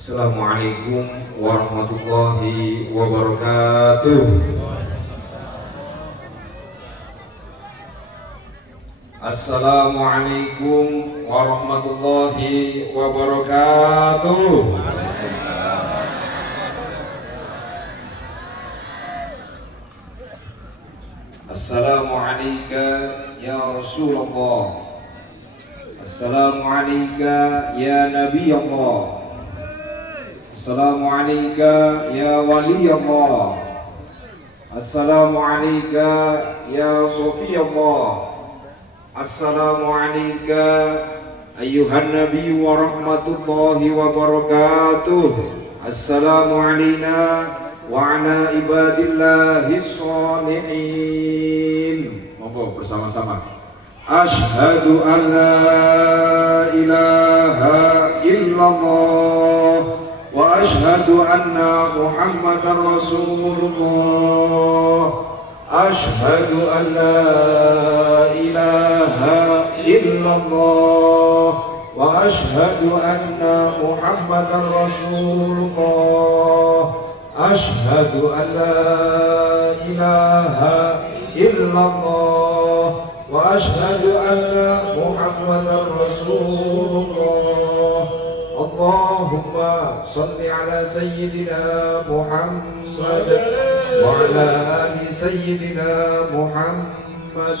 Assalamualaikum warahmatullahi wabarakatuh. Assalamualaikum warahmatullahi wabarakatuh. Assalamualaikum ya Rasulullah. Assalamualaikum ya Nabi Allah. Assalamualaikum ya Wali Allah. Assalamualaikum ya Sofi Allah. Assalamualaikum ayyuhan Nabi wa rahmatullahi wa barakatuh. Assalamualaikum wa ala ibadillahis sholihin. Monggo bersama-sama. Asyhadu an la ilaha illallah wa asyhadu anna Muhammadar Rasulullah. Asyhadu an la ilaha illallah wa asyhadu anna Muhammadar Rasulullah. Asyhadu an la ilaha illallah wa asyhadu anna Muhammadar Rasulullah. Allahumma salli ala sayyidina Muhammad wa ala ali sayyidina Muhammad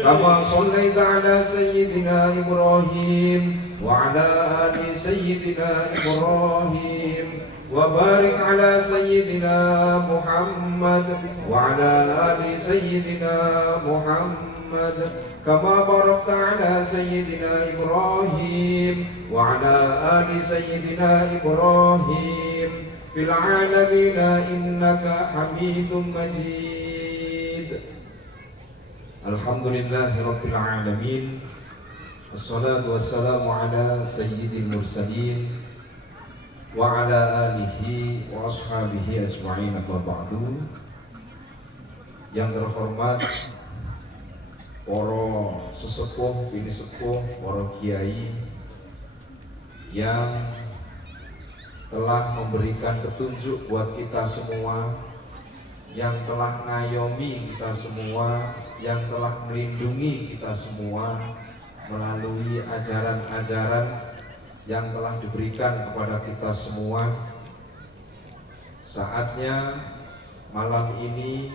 kama sallaita ala sayyidina Ibrahim wa ala ali sayyidina Ibrahim wa barik ala sayyidina Muhammad wa ala ali sayyidina Muhammad kama barakta ala sayyidina Ibrahim wa ala ali sayyidina Ibrahim fil alamina innaka Hamidum Majid. Alhamdulillahi rabbil alamin. Wassalatu wassalamu ala sayyidil mursalin wa ala alihi wa ashabihi ajma'in, amma ba'du. Yang terhormat para sesepuh, bini sepuh, para kiai yang telah memberikan petunjuk buat kita semua, yang telah ngayomi kita semua, yang telah melindungi kita semua melalui ajaran-ajaran yang telah diberikan kepada kita semua. Saatnya malam ini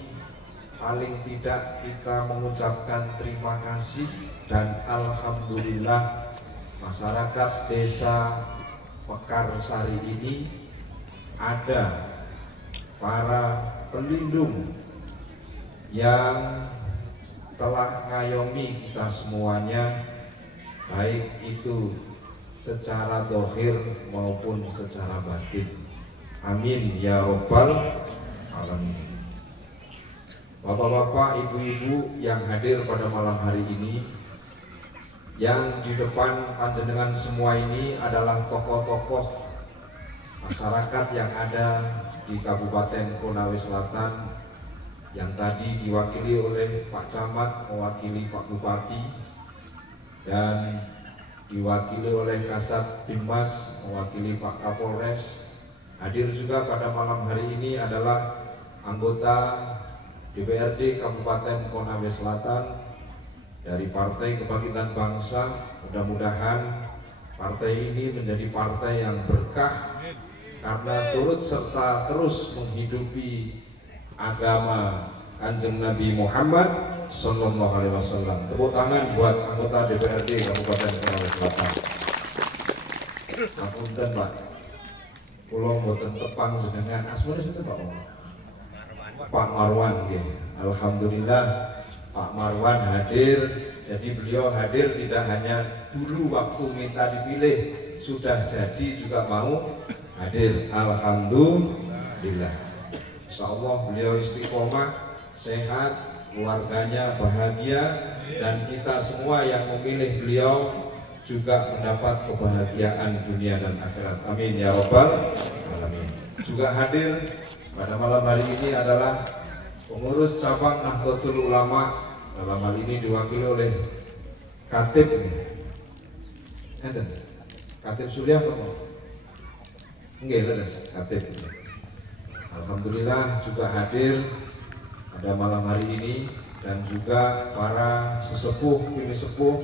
paling tidak kita mengucapkan terima kasih dan alhamdulillah masyarakat desa Pekarsari ini ada para pelindung yang telah ngayomi kita semuanya, baik itu secara zahir maupun secara batin. Amin ya rabbal alamin. Bapak-bapak, ibu-ibu yang hadir pada malam hari ini, yang di depan panjenengan semua ini adalah tokoh-tokoh masyarakat yang ada di Kabupaten Konawe Selatan, yang tadi diwakili oleh Pak Camat, mewakili Pak Bupati, dan diwakili oleh Kasat Binmas, mewakili Pak Kapolres. Hadir juga pada malam hari ini adalah anggota DPRD Kabupaten Konawe Selatan dari Partai Kebangkitan Bangsa. Mudah-mudahan partai ini menjadi partai yang berkah karena turut serta terus menghidupi agama Kanjeng Nabi Muhammad Sallallahu Alaihi Wasallam. Tepuk tangan buat anggota DPRD Kabupaten Konawe Selatan. Ngapunten Pak, kula mboten tepang jenengan asmane sinten Pak? Pak Marwan, alhamdulillah Pak Marwan hadir. Jadi beliau hadir tidak hanya dulu waktu minta dipilih, sudah jadi juga mau hadir. Alhamdulillah. Insyaallah beliau istiqomah, sehat, keluarganya bahagia, dan kita semua yang memilih beliau juga mendapat kebahagiaan dunia dan akhirat. Amin ya rabbal alamin. Juga hadir pada malam hari ini adalah pengurus cabang Nahdlatul Ulama, dalam hal ini diwakili oleh Katib Surya Alhamdulillah juga hadir pada malam hari ini, dan juga para sesepuh, bini sepuh,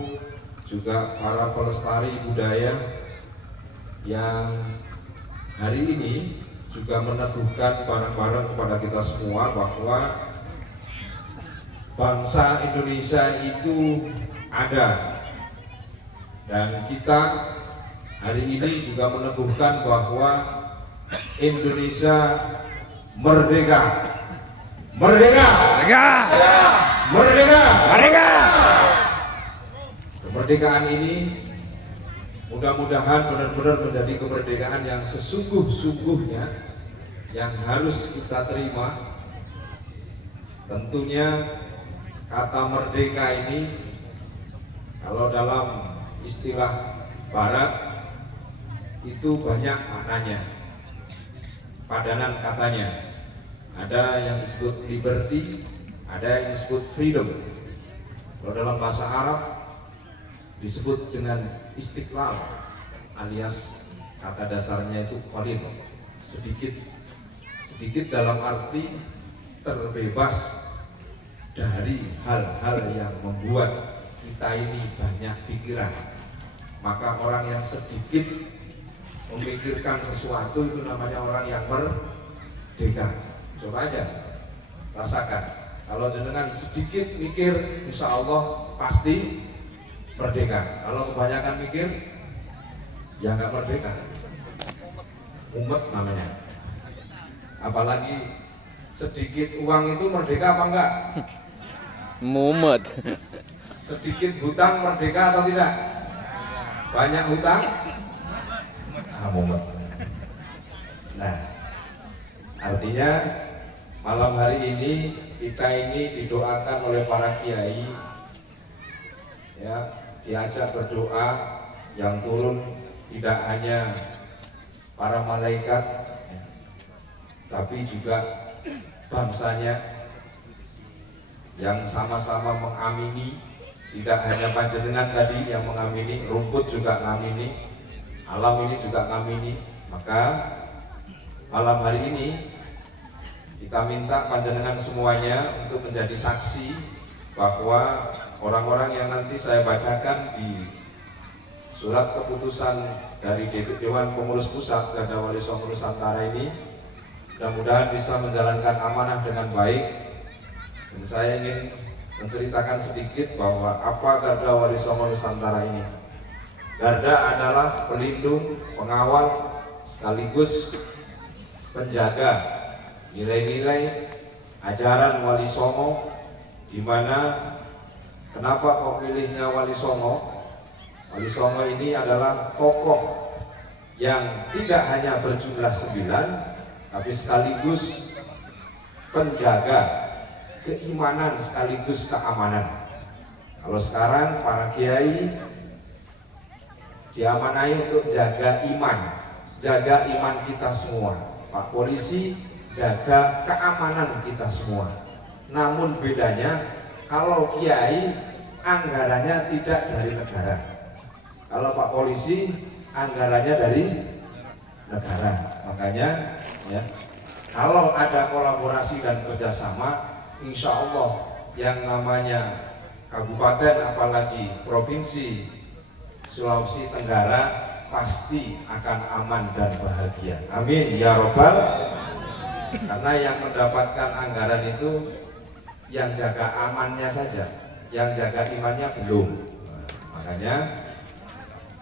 juga para pelestari budaya yang hari ini juga meneguhkan bareng-bareng kepada kita semua bahwa bangsa Indonesia itu ada, dan kita hari ini juga meneguhkan bahwa Indonesia merdeka, merdeka, merdeka, merdeka, merdeka. Kemerdekaan ini mudah-mudahan benar-benar menjadi kemerdekaan yang sesungguh-sungguhnya, yang harus kita terima. Tentunya kata merdeka ini kalau dalam istilah Barat itu banyak maknanya, padanan katanya. Ada yang disebut liberty, ada yang disebut freedom. Kalau dalam bahasa Arab disebut dengan istiqlal, alias kata dasarnya itu qalil, sedikit. Sedikit dalam arti terbebas dari hal-hal yang membuat kita ini banyak pikiran. Maka orang yang sedikit memikirkan sesuatu itu namanya orang yang merdeka. Coba aja rasakan, kalau jenengan sedikit mikir, insya Allah pasti merdeka. Kalau kebanyakan mikir, ya nggak merdeka, mumet namanya. Apalagi sedikit uang itu merdeka apa enggak? Mumet. Sedikit hutang merdeka atau tidak? Banyak hutang? Mumet. Nah, artinya malam hari ini kita ini didoakan oleh para kiai, ya, diajak berdoa, yang turun tidak hanya para malaikat, ya, tapi juga bangsanya yang sama-sama mengamini. Tidak hanya panjenengan tadi yang mengamini, rumput juga ngamini, alam ini juga ngamini. Maka malam hari ini kita minta panjenengan semuanya untuk menjadi saksi bahwa orang-orang yang nanti saya bacakan di surat keputusan dari Dewan Pengurus Pusat Garda Wali Songo Nusantara ini mudah-mudahan bisa menjalankan amanah dengan baik. Dan saya ingin menceritakan sedikit bahwa apa Garda Wali Songo Nusantara ini. Garda adalah pelindung, pengawal, sekaligus penjaga nilai-nilai ajaran Wali Songo, di mana kenapa kok pilihnya Wali Songo? Wali Songo ini adalah tokoh yang tidak hanya berjumlah 9, tapi sekaligus penjaga keimanan sekaligus keamanan. Kalau sekarang para kiai diamanai untuk jaga iman kita semua. Pak Polisi jaga keamanan kita semua. Namun bedanya kalau kiai anggarannya tidak dari negara. Kalau Pak Polisi anggarannya dari negara. Makanya ya, kalau ada kolaborasi dan kerjasama, insya Allah yang namanya kabupaten apalagi provinsi Sulawesi Tenggara pasti akan aman dan bahagia. Amin ya robbal. Karena yang mendapatkan anggaran itu yang jaga amannya saja, yang jaga imannya belum. Makanya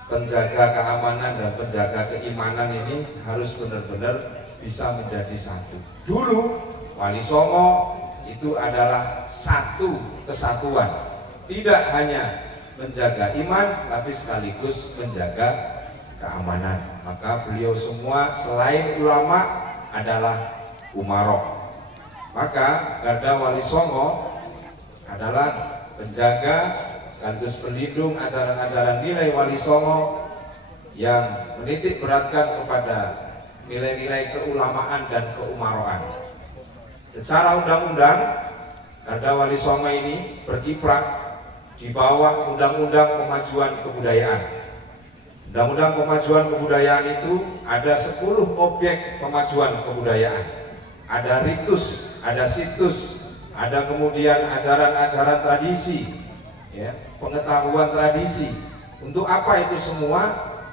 penjaga keamanan dan penjaga keimanan ini harus benar-benar bisa menjadi satu. Dulu Wali Songo itu adalah satu kesatuan, tidak hanya menjaga iman tapi sekaligus menjaga keamanan. Maka beliau semua selain ulama adalah umarok. Maka Garda Wali Songo adalah penjaga sekaligus pelindung ajaran-ajaran nilai Wali Songo yang menitik beratkan kepada nilai-nilai keulamaan dan keumaroan. Secara undang-undang Garda Wali Songo ini berkiprah di bawah Undang-Undang Pemajuan Kebudayaan Undang-undang Pemajuan Kebudayaan itu ada 10 objek pemajuan kebudayaan. Ada ritus, ada situs, ada kemudian ajaran-ajaran tradisi, ya, pengetahuan tradisi. Untuk apa itu semua?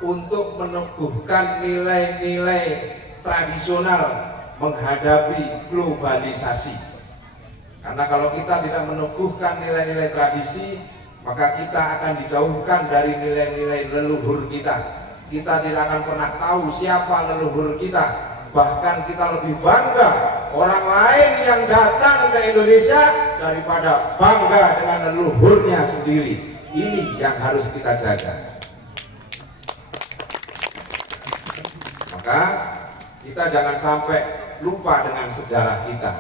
Untuk meneguhkan nilai-nilai tradisional menghadapi globalisasi. Karena kalau kita tidak meneguhkan nilai-nilai tradisi, maka kita akan dijauhkan dari nilai-nilai leluhur kita. Kita tidak akan pernah tahu siapa leluhur kita. Bahkan kita lebih bangga orang lain yang datang ke Indonesia daripada bangga dengan leluhurnya sendiri. Ini yang harus kita jaga. Maka kita jangan sampai lupa dengan sejarah kita.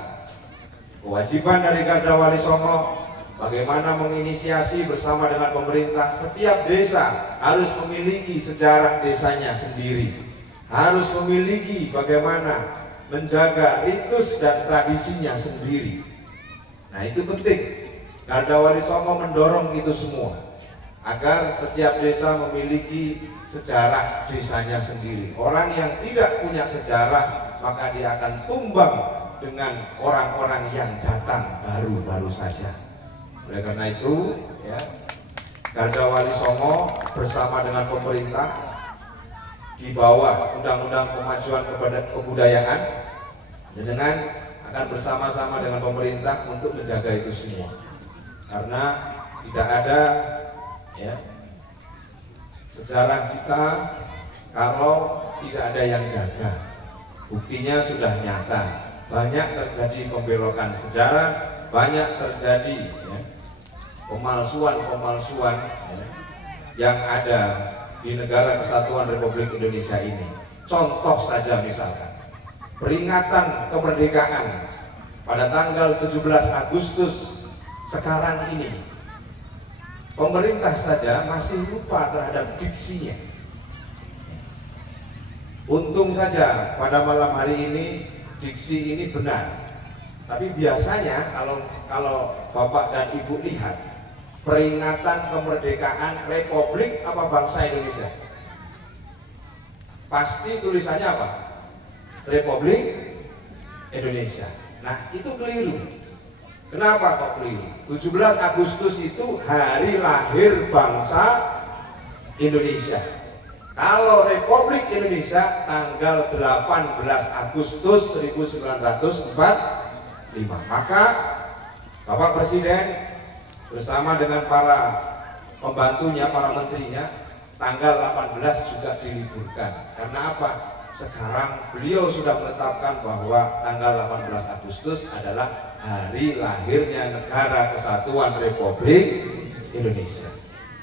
Kewajiban dari Garda Wali Songo bagaimana menginisiasi bersama dengan pemerintah, setiap desa harus memiliki sejarah desanya sendiri, harus memiliki bagaimana menjaga ritus dan tradisinya sendiri. Nah, itu penting. Garda Wali Songo mendorong itu semua agar setiap desa memiliki sejarah desanya sendiri. Orang yang tidak punya sejarah maka dia akan tumbang dengan orang-orang yang datang baru-baru saja. Oleh karena itu, ya, Garda Wali Songo bersama dengan pemerintah di bawah Undang-Undang Pemajuan Kebudayaan, jenengan akan bersama-sama dengan pemerintah untuk menjaga itu semua. Karena tidak ada, ya, sejarah kita kalau tidak ada yang jaga. Buktinya sudah nyata. Banyak terjadi pembelokan sejarah, banyak terjadi, ya, pemalsuan-pemalsuan, ya, yang ada di negara Kesatuan Republik Indonesia ini. Contoh saja misalkan peringatan kemerdekaan pada tanggal 17 Agustus sekarang ini, pemerintah saja masih lupa terhadap diksinya. Untung saja pada malam hari ini diksi ini benar. Tapi biasanya kalau Bapak dan Ibu lihat peringatan kemerdekaan Republik apa bangsa Indonesia, pasti tulisannya apa? Republik Indonesia. Nah, itu keliru. Kenapa kok keliru? 17 Agustus itu hari lahir bangsa Indonesia. Kalau Republik Indonesia tanggal 18 Agustus 1945. Maka Bapak Presiden bersama dengan para pembantunya, para menterinya, tanggal 18 juga diliburkan. Karena apa? Sekarang beliau sudah menetapkan bahwa tanggal 18 Agustus adalah hari lahirnya Negara Kesatuan Republik Indonesia.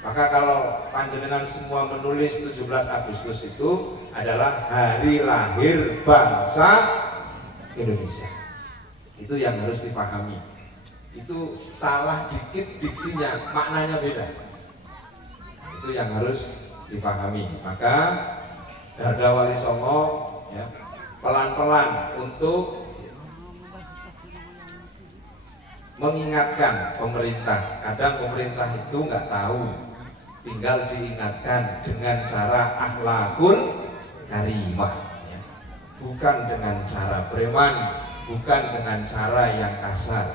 Maka kalau panjenengan semua menulis 17 Agustus itu adalah hari lahir bangsa Indonesia. Itu yang harus dipahami. Itu salah dikit diksinya, maknanya beda. Itu yang harus dipahami. Maka Garda Wali Songo, ya, pelan-pelan untuk mengingatkan pemerintah. Kadang pemerintah itu nggak tahu, tinggal diingatkan dengan cara akhlakul karimah, ya. Bukan dengan cara preman, bukan dengan cara yang kasar,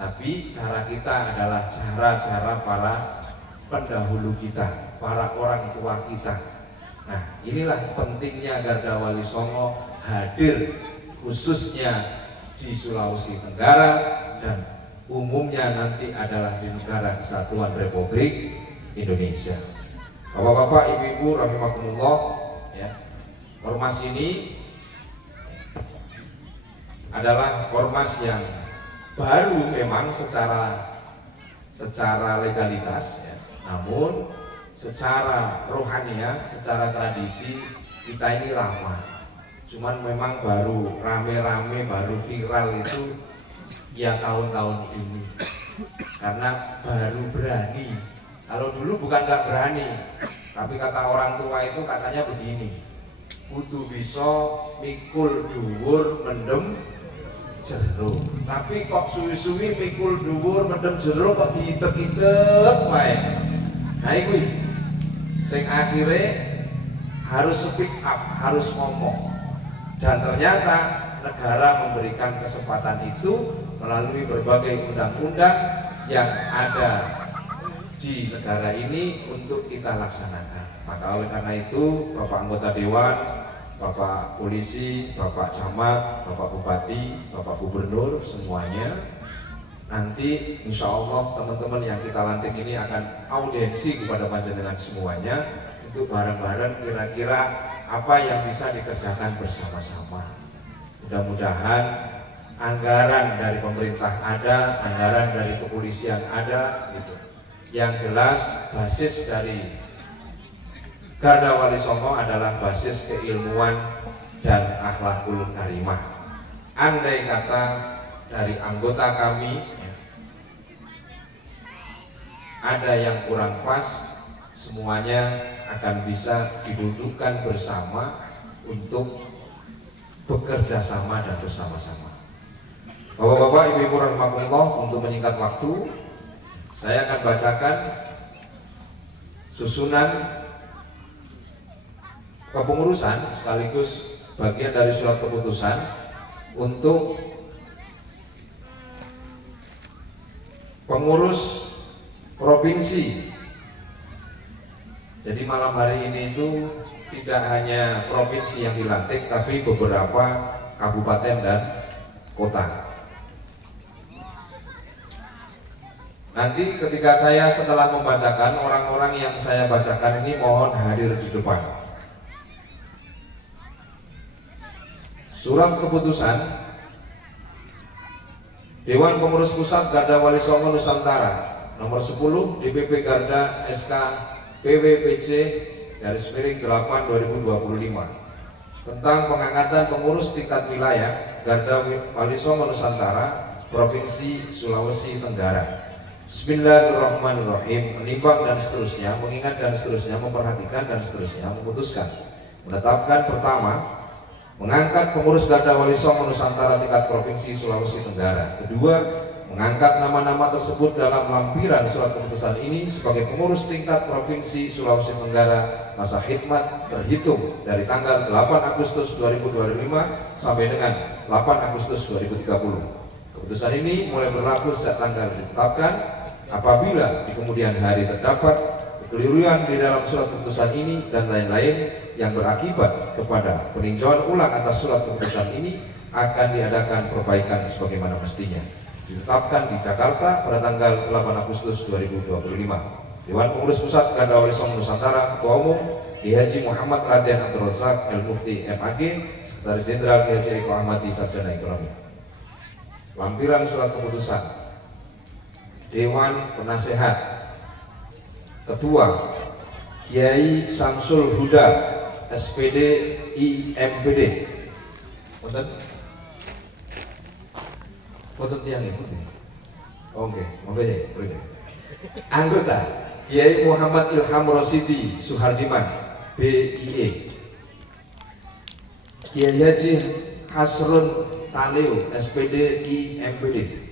tapi cara kita adalah cara-cara para pendahulu kita, para orang tua kita. Nah, inilah pentingnya Garda Wali Songo hadir khususnya di Sulawesi Tenggara dan umumnya nanti adalah di Negara Kesatuan Republik Indonesia. Bapak-bapak, ibu-ibu rahimakumullah, ya. Ormas ini adalah ormas yang baru memang secara legalitas, ya. Namun secara rohania, secara tradisi kita ini lama. Cuman memang baru rame-rame, baru viral itu ya tahun-tahun ini. Karena baru berani. Kalau dulu bukan nggak berani, tapi kata orang tua itu katanya begini, kudu bisa mikul dhuwur mendem jero. Tapi kok suwi-suwi mikul dhuwur mendem jero kok diitek-itek wae. Nah iku sing akhirnya harus speak up, harus ngomong. Dan ternyata negara memberikan kesempatan itu melalui berbagai undang-undang yang ada di negara ini untuk kita laksanakan. Maka oleh karena itu, Bapak anggota Dewan, Bapak Polisi, Bapak Camat, Bapak Bupati, Bapak Gubernur, semuanya nanti insya Allah teman-teman yang kita lantik ini akan audiensi kepada panjenengan semuanya untuk bareng-bareng kira-kira apa yang bisa dikerjakan bersama-sama. Mudah-mudahan anggaran dari pemerintah ada, anggaran dari kepolisian ada, gitu. Yang jelas basis dari Garda Wali Songo adalah basis keilmuan dan akhlakul karimah. Andai kata dari anggota kami ada yang kurang pas, semuanya akan bisa didudukkan bersama untuk bekerja sama dan bersama-sama. Bapak-bapak, ibu-ibu rahimakumullah, untuk menyingkat waktu, saya akan bacakan susunan kepengurusan sekaligus bagian dari surat keputusan untuk pengurus provinsi. Jadi malam hari ini itu tidak hanya provinsi yang dilantik, tapi beberapa kabupaten dan kota. Nanti ketika saya setelah membacakan, orang-orang yang saya bacakan ini mohon hadir di depan. Surat keputusan Dewan Pengurus Pusat Garda Wali Songo Nusantara nomor 10 DPP Garda SK PWPC _8 2025 tentang pengangkatan pengurus tingkat wilayah Garda Wali Songo Nusantara Provinsi Sulawesi Tenggara. Bismillahirrahmanirrahim. Menimbang dan seterusnya, mengingat dan seterusnya, memperhatikan dan seterusnya, memutuskan menetapkan pertama, mengangkat pengurus Garda Wali Songo Nusantara tingkat Provinsi Sulawesi Tenggara. Kedua, mengangkat nama-nama tersebut dalam lampiran surat keputusan ini sebagai pengurus tingkat Provinsi Sulawesi Tenggara masa khidmat terhitung dari tanggal 8 Agustus 2025 sampai dengan 8 Agustus 2030. Keputusan ini mulai berlaku sejak tanggal ditetapkan. Apabila di kemudian hari terdapat kekeliruan di dalam surat keputusan ini dan lain-lain yang berakibat kepada peninjauan ulang atas surat keputusan ini, akan diadakan perbaikan sebagaimana mestinya. Ditetapkan di Jakarta pada tanggal 8 Agustus 2025. Dewan Pengurus Pusat Garda Wali Songo Nusantara, Ketua Umum Kiai Haji Muhammad Raden Abdul Razak El Mufti MAG, Sekretaris Jenderal Kiai Haji Eko Ahmadi, Sarjana Ekonomi. Lampiran surat keputusan Dewan Penasehat, Ketua Kiai Samsul Huda SPD IMPD. Punten tiang ikuti. Oke, monggo ya, boleh. Anggota Kiai Muhammad Ilham Rosidi Suhardiman BIE. Kiai Haji Hasrun Taleo SPD IMPD.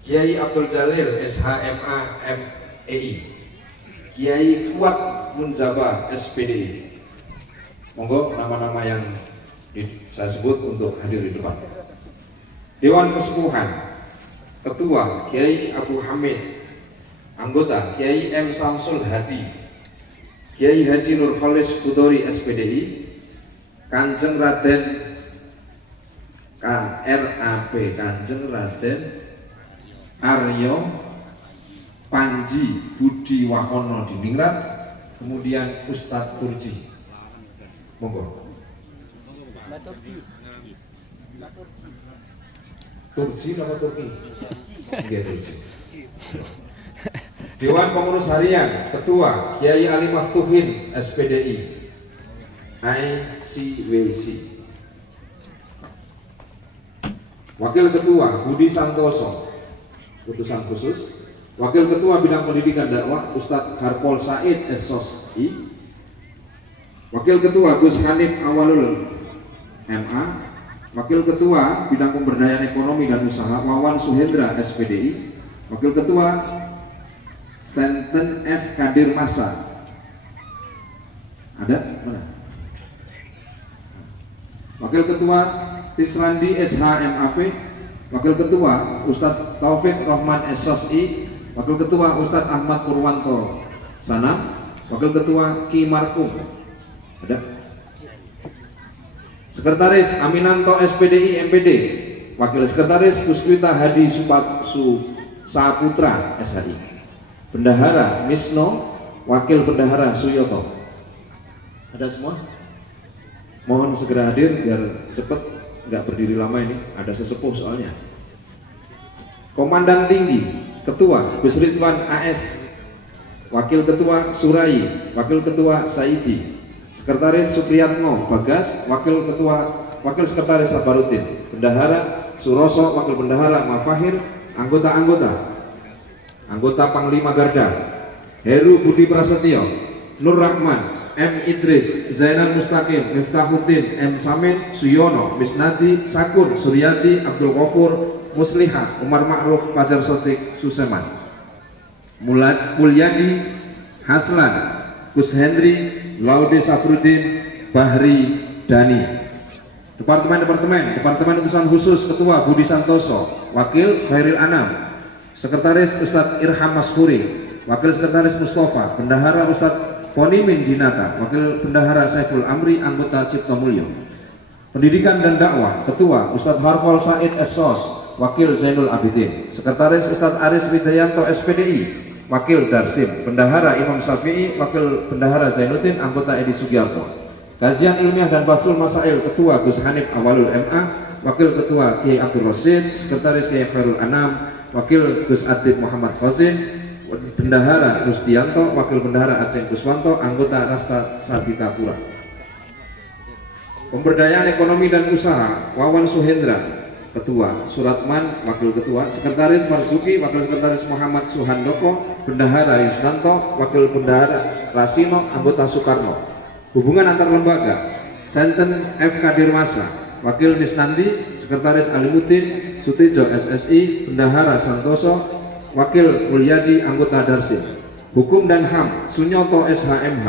Kiai Abdul Jalil SHMA MEI. Kiai Kuat Munzaba SPDI. Monggo nama-nama yang saya sebut untuk hadir di depan. Dewan Kesepuhan, Ketua Kiai Abu Hamid. Anggota Kiai M Samsul Hadi, Kiai Haji Nur Khalis Budori SPDI, Kanjeng Raden KRAP Kanjeng Raden Aryo Panji Budi Wahono Diningrat, kemudian Ustadz Turji. Monggo. Turji nama Turki? Iya, Turji. Dewan Pengurus Harian, Ketua Kiai Ali Maftuhin SPDI ICWC. Wakil Ketua Budi Santoso, Utusan Khusus. Wakil Ketua Bidang Pendidikan Dakwah Ustadz Harpol Said SOSI. Wakil Ketua Gus Hanif Awalul MA. Wakil Ketua Bidang Pemberdayaan Ekonomi dan Usaha Wawan Suhendra SPDI. Wakil Ketua Senten F Kadir Masa. Ada Ada? Mana? Wakil Ketua Tisrandi SHMAP, Wakil Ketua Ustadz Taufik Rahman SSI, Wakil Ketua Ustadz Ahmad Purwanto Sanam, Wakil Ketua Ki Markum. Ada? Sekretaris Aminanto SPDI MPD, Wakil Sekretaris Kuswita Hadi Saputra SHI, Bendahara Misno, Wakil Bendahara Suyoto. Ada semua? Mohon segera hadir biar cepet, nggak berdiri lama ini. Ada sesepuh soalnya. Komandan Tinggi, Ketua Gus Ridwan AS, Wakil Ketua Surai, Wakil Ketua Saidi, Sekretaris Supriyatno Bagas, Wakil Sekretaris Sabaruddin, Bendahara Suroso, Wakil Bendahara Mafahir, anggota Panglima Garda, Heru Budi Prasetyo, Nur Rahman, M. Idris, Zainal Mustaqim, Miftahuddin, M. Samin, Suyono, Misnadi, Sakun, Suryati, Abdul Ghafur, Muslihat, Umar Ma'ruf, Fajar Sotik, Suseman, Mulyadi, Haslan, Gus Henry, Laude Safruddin, Bahri Dani. Departemen Utusan Khusus Ketua Budi Santoso, Wakil Khairil Anam, Sekretaris Ustadz Irham Maskuri, Wakil Sekretaris Mustafa, Bendahara Ustadz Ponimin Dinata, Wakil Bendahara Saiful Amri, anggota Cipto Mulyo. Pendidikan dan Dakwah, Ketua Ustadz Harfol Said Essos, Wakil Zainul Abidin, Sekretaris Ustadz Aris Widayanto SPDI, Wakil Darsim, Bendahara Imam Syafi'i, Wakil Bendahara Zainuddin, anggota Edi Sugiarto. Kajian Ilmiah dan Basul Masail, Ketua Gus Hanif Awalul MA, Wakil Ketua Kiai Abdul Rasid, Sekretaris Kiai Khairul Anam, Wakil Gus Adib Muhammad Fazin, Bendahara Rustianto, Wakil Bendahara Aceh Kuswanto, anggota Rasta Sabita Pura. Pemberdayaan Ekonomi dan Usaha, Wawan Suhendra, Ketua, Suratman, Wakil Ketua, Sekretaris Marzuki, Wakil Sekretaris Muhammad Suhandoko, Bendahara Yusnanto, Wakil Bendahara Rasino, anggota Soekarno. Hubungan antar lembaga, Senten F. Kadirwasa, Wakil Misnandi, Sekretaris Alimuddin, Sutijo SSI, Bendahara Santoso, Wakil Mulyadi, anggota Darsim. Hukum dan HAM, Sunyoto SHMH,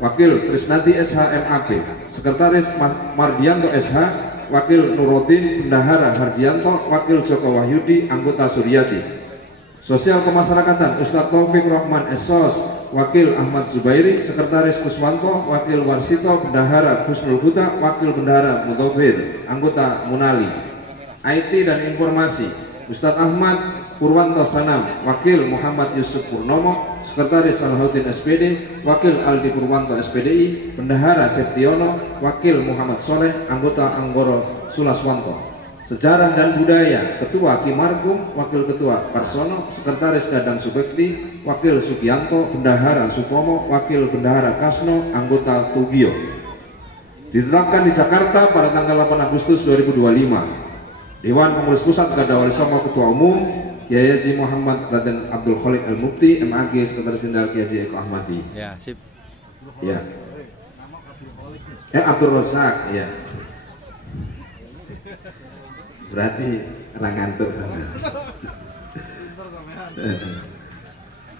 Wakil Krisnadi SHMAP, Sekretaris Mardianto SH, Wakil Nuruddin, Bendahara Hardianto, Wakil Joko Wahyudi, anggota Suryati. Sosial Kemasyarakatan, Ustadz Taufik Rahman Essos, Wakil Ahmad Zubairi, Sekretaris Kuswanto, Wakil Warsito, Bendahara Husnul Huda, Wakil Bendahara Mudhofir, anggota Munali. IT dan Informasi, Ustadz Ahmad Purwanto Sanam, Wakil Muhammad Yusuf Purnomo, Sekretaris Salahuddin SPD, Wakil Aldi Purwanto SPDI, Bendahara Septiono, Wakil Muhammad Soleh, anggota Anggoro Sulaswanto. Sejarah dan Budaya, Ketua Ki Markum, Wakil Ketua Karsono, Sekretaris Dadang Subekti, Wakil Sugianto, Bendahara Sutomo, Wakil Bendahara Kasno, anggota Tugio. Ditetapkan di Jakarta pada tanggal 8 Agustus 2025. Dewan Pengurus Pusat Garda Wali Songo, Ketua Umum Kiai Haji Muhammad Raden Abdul Khalik Al Mukti, MAG, Sekretaris Jenderal Kiai Haji Eko Ahmadi. Ya, sip. Ya. Abdul Razak, ya. Berarti orang ngantuk sana.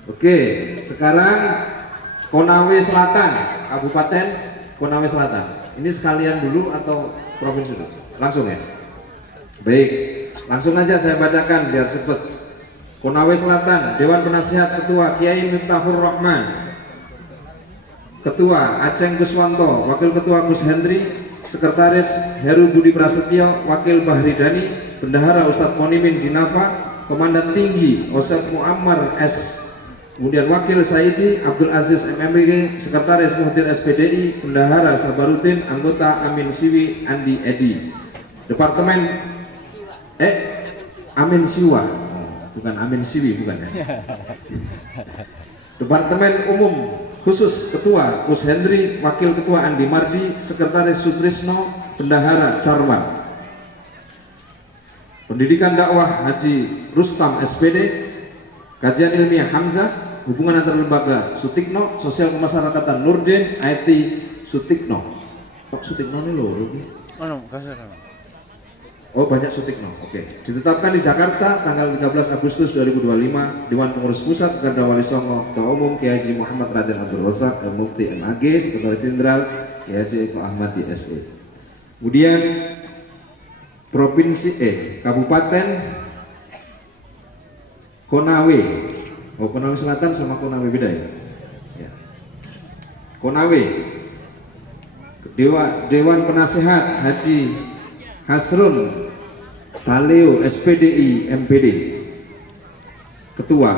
Oke, sekarang Konawe Selatan, Kabupaten Konawe Selatan. Ini sekalian dulu atau provinsi dulu? Langsung ya? Baik, langsung aja saya bacakan biar cepet. Konawe Selatan, Dewan Penasihat Ketua Kiai Miftahur Rahman, Ketua Aceh Guswanto, Wakil Ketua Gus Hendri, Sekretaris Heru Budi Prasetyo, Wakil Bahri Dani, Bendahara Ustadz Ponimin Dinafa, Komandan Tinggi Osef Muammar S, kemudian Wakil Saidi Abdul Aziz MMG, Sekretaris Muhdir SPDI, Bendahara Sabaruddin, anggota Amin Siwi Andi Edi. Departemen Amin Siwa, bukan Amin Siwi, bukan ya. Departemen Umum Khusus Ketua Gus Hendri, Wakil Ketua Andi Mardi, Sekretaris Sutrisno, Bendahara Carwan. Pendidikan Dakwah Haji Rustam SPD, Kajian Ilmiah Hamzah, Hubungan Antar Lembaga Sutikno, Sosial Kemasyarakatan Nurdin, IT Sutikno. Sutikno ini loh, Oh banyak Sutikno, oke. Ditetapkan di Jakarta tanggal 13 Agustus 2025, Dewan Pengurus Pusat Garda Wali Songo, Ketua Umum Kiai Haji Muhammad Raden Abdul Razak Mufti MAG, Sekretaris Jenderal Kiai Haji Eko Ahmad SE. Kemudian Kabupaten Konawe. Oh Konawe Selatan sama Konawe beda ya? Ya. Konawe. Dewan Penasehat Haji Hasrun Taleo SPDI MPD. Ketua,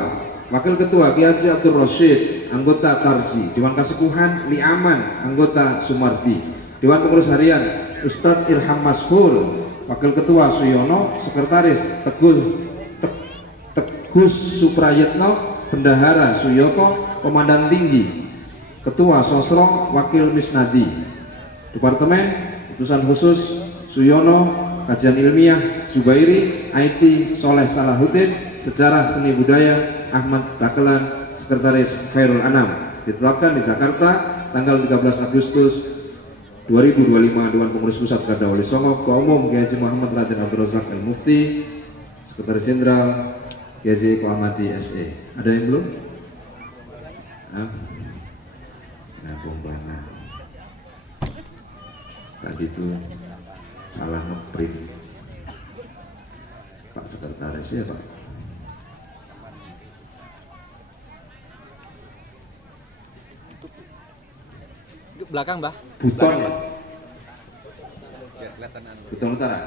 Wakil Ketua Kiai Haji Abdul Rashid, anggota Tarji. Dewan Kasekuhan Liaman, anggota Sumardi. Dewan Pengurus Harian Ustadz Irham Mashhur, Wakil Ketua Suyono, Sekretaris Tegus Suprayetno, Bendahara Suyoko, Komandan Tinggi. Ketua Sosro Wakil Misnadi. Departemen Utusan Khusus Suyono, Kajian Ilmiah Zubairi, IT Soleh Salahuddin, Sejarah Seni Budaya Ahmad Takelan, Sekretaris Khairul Anam. Ditetapkan di Jakarta tanggal 13 Agustus 2025, Dewan Pengurus Pusat Garda Wali Songo, Ketua Umum Kiai Haji Muhammad Raden Abdul Razak Mufti, Sekretaris Jenderal Kiai Haji Eko Ahmad SE. Ada yang belum? Nah, Bombana tadi tuh salah ngeprint Pak Sekretaris ya Pak. Belakang, Mbah. Buton Utara.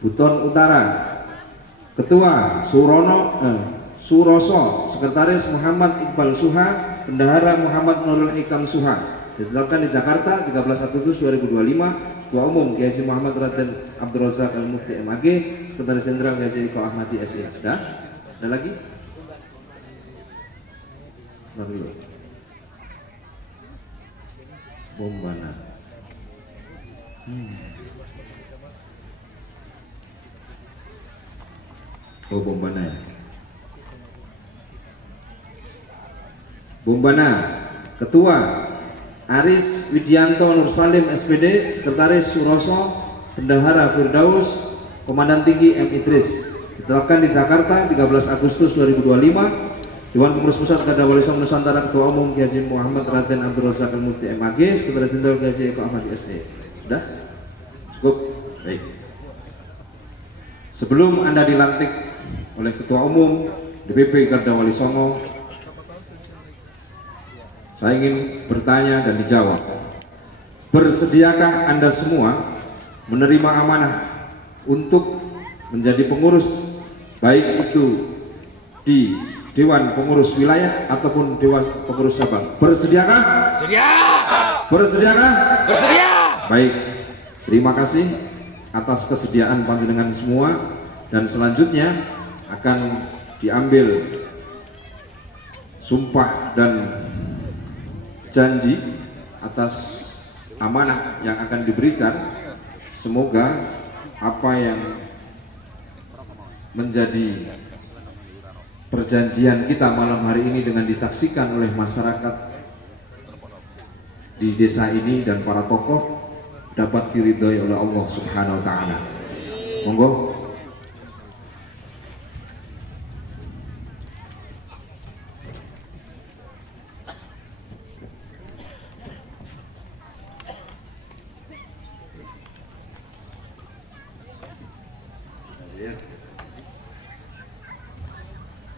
Buton Utara. Ketua Suroso, Sekretaris Muhammad Iqbal Suha, Bendahara Muhammad Nurul Hikam Suha. Ditetapkan di Jakarta 13 Agustus 2025, Ketua Umum Kiai Haji Muhammad Raden Abdul Razak Mufti MAG, Sekretaris Jenderal Kiai Haji Eko Ahmad SE. Sudah? Ada lagi? Ntar dulu. Bombana. Oh Bombana. Bombana. Ketua Aris Widianto Nur Salim SPD, Sekretaris Suroso, Bendahara Firdaus, Komandan Tinggi M. Idris. Ditetapkan di Jakarta 13 Agustus 2025, Dewan Pengurus Pusat Garda Wali Songo Nusantara, Ketua Umum Kiai Haji Muhammad Raden Abdul Razak Mufti MAG, Sekretaris Jenderal Kiai Haji Eko Ahmad SE. Sudah? Cukup? Baik. Sebelum Anda dilantik oleh Ketua Umum DPP Garda Wali Songo, saya ingin bertanya dan dijawab. Bersediakah Anda semua menerima amanah untuk menjadi pengurus, baik itu di Dewan Pengurus Wilayah ataupun Dewan Pengurus Cabang? Bersediakah? Sedia. Bersediakah? Bersedia. Baik, terima kasih atas kesediaan panjenengan semua, dan selanjutnya akan diambil sumpah dan janji atas amanah yang akan diberikan. Semoga apa yang menjadi perjanjian kita malam hari ini dengan disaksikan oleh masyarakat di desa ini dan para tokoh dapat diridhoi oleh Allah Subhanahu wa taala. Monggo.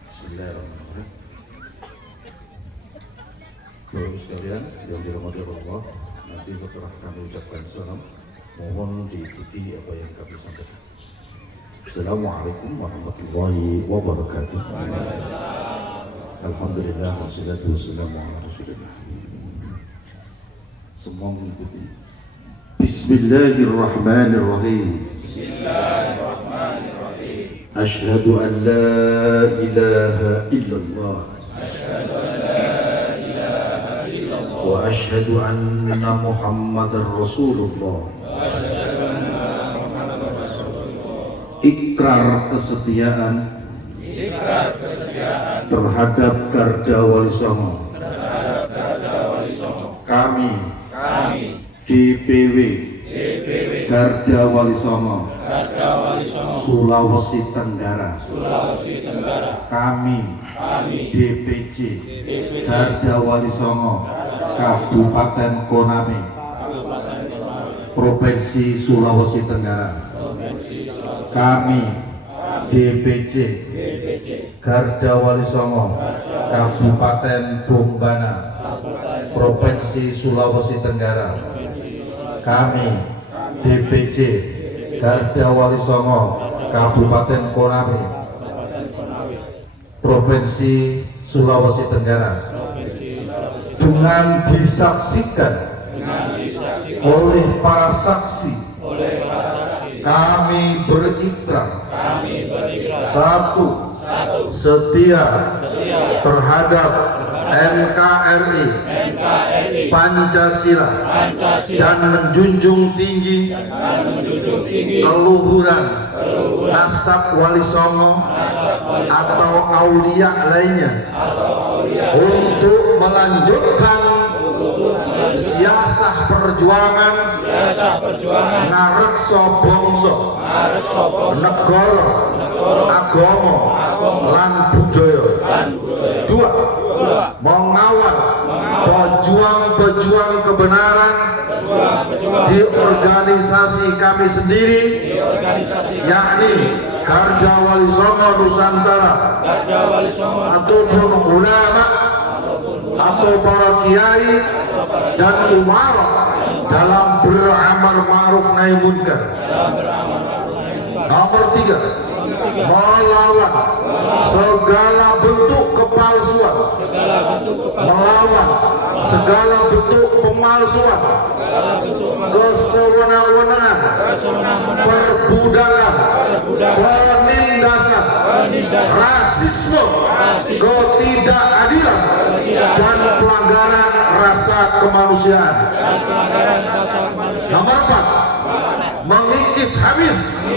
Bismillahirrahmanirrahim. Bapak sekalian yang dirahmati Allah, nanti setelah kami ucapkan salam, mohon diikuti apa yang kami sampaikan. Assalamualaikum warahmatullahi wabarakatuh. Alhamdulillah wassalatu wassalamu ala Rasulillah. Semua mengikuti. Bismillahirrahmanirrahim. Asyhadu an la ilaha illallah wa asyhadu anna Muhammadar Rasulullah. Ikrar kesetiaan terhadap Garda Wali Songo. Kami DPW Garda Wali Songo Sulawesi Tenggara. Kami DPC Garda Wali Songo Kabupaten Konawe Provinsi Sulawesi Tenggara. Kami DPC Garda Wali Songo Kabupaten Bombana Provinsi Sulawesi Tenggara. Kami DPC Garda Wali Songo Kabupaten Konawe Provinsi Sulawesi Tenggara, dengan disaksikan oleh para saksi, kami berikrar satu, setia terhadap NKRI Pancasila dan menjunjung tinggi keluhuran nasab Wali Songo atau aulia lainnya untuk melanjutkan siasah perjuangan ngarekso bangsa negara agama lan budaya. Dua, mengawal pejuang-pejuang kebenaran di organisasi kami sendiri, yakni Garda Wali Songo Nusantara ataupun ulama atau para kiai dan umarok dalam beramar ma'ruf nahi munkar. Nomor tiga, melawan segala bentuk kepalsuan, melawan segala bentuk pemalsuan, kesewenang-wenangan, perbudakan, penindasan, rasisme, ketidakadilan, dan pelanggaran rasa kemanusiaan. Nomor empat, mengikis habis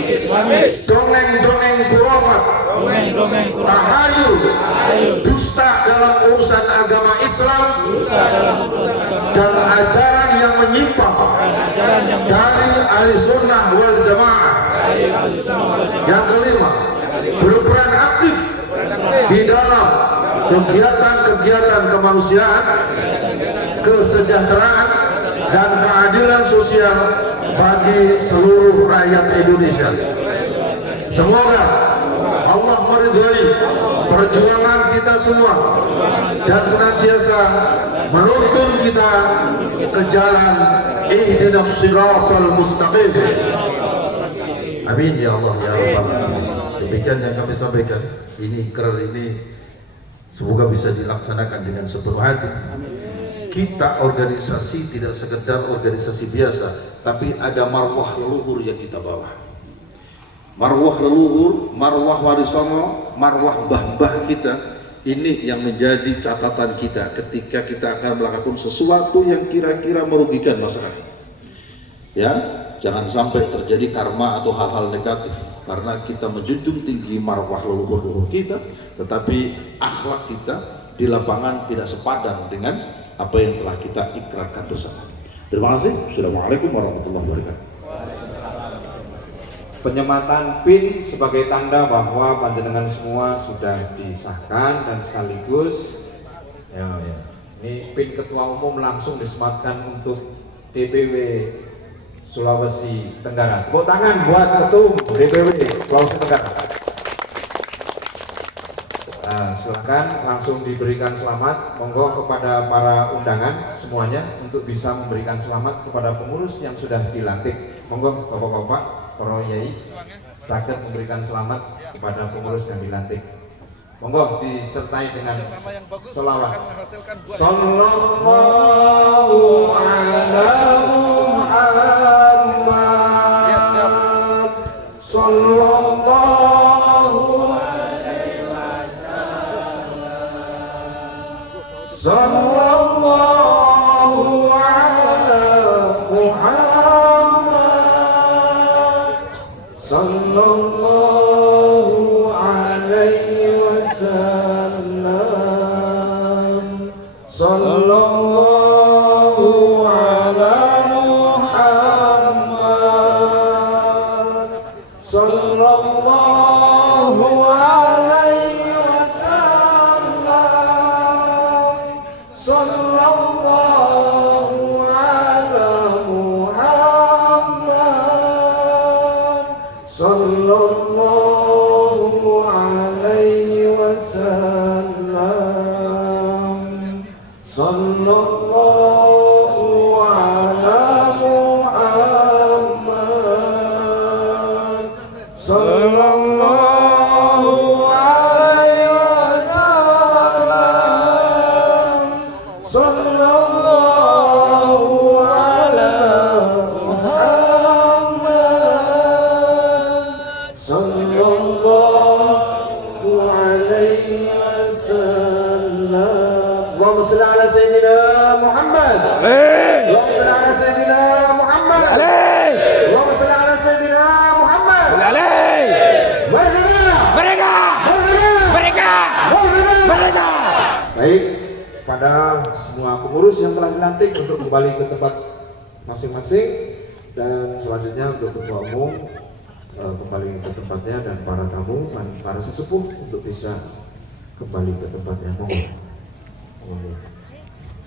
dongeng-dongeng khurafat, tahayul, dusta dalam urusan agama Islam, dan ajaran yang menyimpang dari ahli sunnah wal jamaah. Yang kelima, berperan aktif di dalam kegiatan-kegiatan kemanusiaan, kesejahteraan, dan keadilan sosial bagi seluruh rakyat Indonesia. Semoga Allah meridhai perjuangan kita semua dan senantiasa menuntun kita ke jalan ihdinas siratal mustaqim. Amin ya Allah ya Rabbal alamin. Demikian yang kami sampaikan. Ini ikrar ini semoga bisa dilaksanakan dengan sepenuh hati. Kita organisasi tidak sekedar organisasi biasa, tapi ada marwah leluhur yang kita bawa. Marwah leluhur, marwah Wali Songo, marwah mbah-mbah kita, ini yang menjadi catatan kita ketika kita akan melakukan sesuatu yang kira-kira merugikan masyarakat. Ya, jangan sampai terjadi karma atau hal-hal negatif, karena kita menjunjung tinggi marwah leluhur-leluhur kita, tetapi akhlak kita di lapangan tidak sepadan dengan apa yang telah kita ikrarkan bersama. Terima kasih. Assalamualaikum warahmatullahi wabarakatuh. Penyematan PIN sebagai tanda bahwa panjenengan semua sudah disahkan dan sekaligus ini PIN Ketua Umum langsung disematkan untuk DPW Sulawesi Tenggara. Tepuk tangan buat Ketum DPW Sulawesi Tenggara. Silakan langsung diberikan selamat. Monggo kepada para undangan semuanya untuk bisa memberikan selamat kepada pengurus yang sudah dilantik. Monggo bapak-bapak, para yai, sakit memberikan selamat kepada pengurus yang dilantik. Monggo disertai dengan selawat. Sallallahu ala Muhammad. Sallallahu Sallallahu ala Muhammad. Sallallahu alaihi wasallam. Sallallahu ala Muhammad. sallallahu ala Muhammad sallallahu alaihi wasallam sallallahu ala Muhammad sallallahu alaihi wasallam sallallahu ala Muhammad sallallahu alaihi wasallam. Allahumma shalli ala sayyidina Muhammad. Allahumma shalli ala sayyidina Muhammad. Allahumma shalli ala sayyidina Muhammad. Merdeka. Baik, pada semua pengurus yang telah dilantik untuk kembali ke tempat masing-masing, dan selanjutnya untuk ketua umum kembali ke tempatnya, dan para tamu dan para sesepuh untuk bisa kembali ke tempatnya. Mohon.